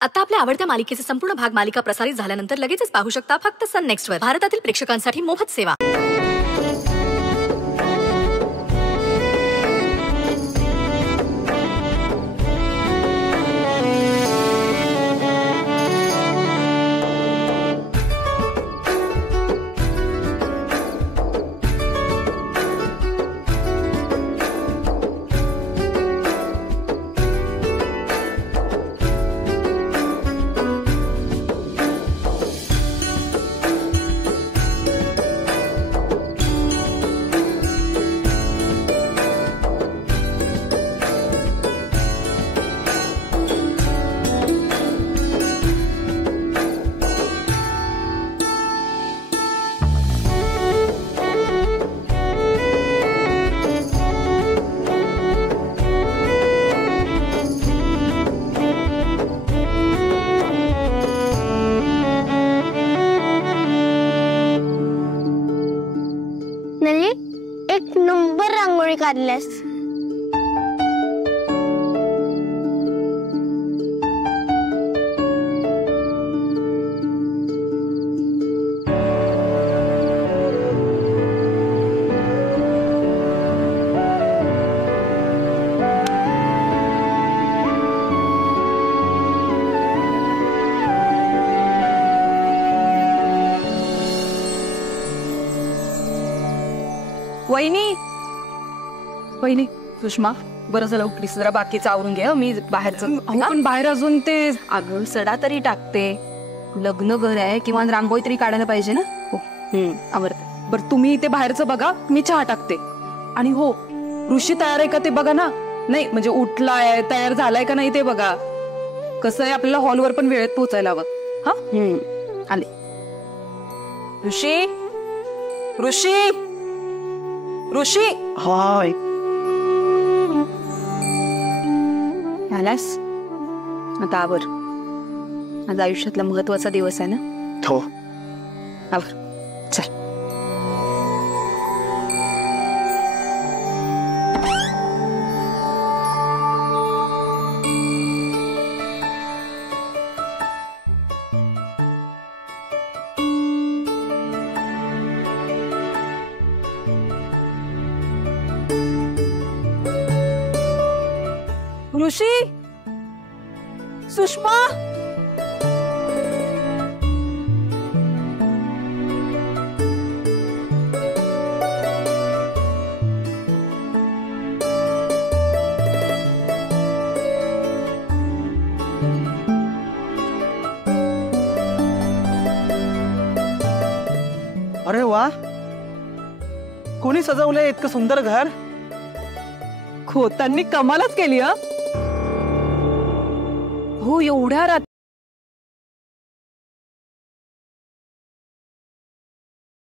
आता आपल्या आवडत्या मालिकेचे संपूर्ण भाग मालिका प्रसारित झाल्यानंतर लगेचच पाहू शकता फक्त सन नेक्स्ट वर. भारतातील प्रेक्षकांसाठी मोफत सेवा. एक नंबर रांगोळी काढल्यास. वहिनी वहिनी सुषमा बरं झालं उठलीस. जरा बाकीचं आवरून घे. मी बाहेरचं पण बाहेर अजून ते अगं सडा तरी टाकते. लग्न घर आहे किंवा रांगोळी तरी काढायला पाहिजे ना. हो आवडते. बरं तुम्ही ते बाहेरचं बघा. मी चहा टाकते. आणि हो ऋषी तयार आहे का ते बघा ना. नाही म्हणजे उठलाय तयार झालाय का नाही ते बघा. कसं आहे आपल्याला हॉलवर पण वेळेत पोहोचायला हवं. हा आले. ऋषी ऋषी ऋषी हाय आलास. आता आवर. आज आयुष्यातला महत्वाचा दिवस आहे ना. हो आवर चल. ऋषी सुषमा अरे वा कोणी सजवलंय इतकं सुंदर घर. खोतांनी कमालच केली. हो एवढ्या